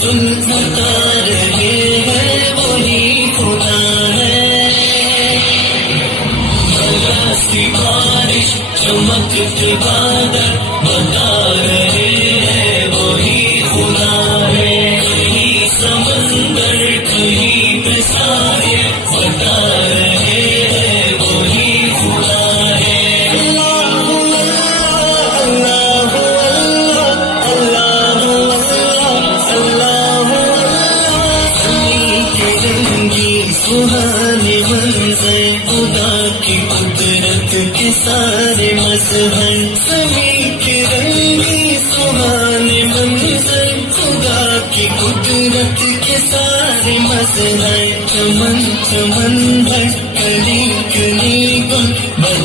سن بتا رہے ہیں وہی خدا ہے. برسی بارش چمکتے بادل بتا رہے ہیں وہی خدا ہے. کہیں سمندر کہیں پہ سارے بتا رہے ہیں وہی خدا ہے. اللہ اللہ اللہ اللہ کے رنگی سہانے منظر خدا کی قدرت کے سارے مظہر. زمین کے رنگی سہانے منظر خدا کی قدرت کے سارے مظہر. چمن چمن بھر کلی کلی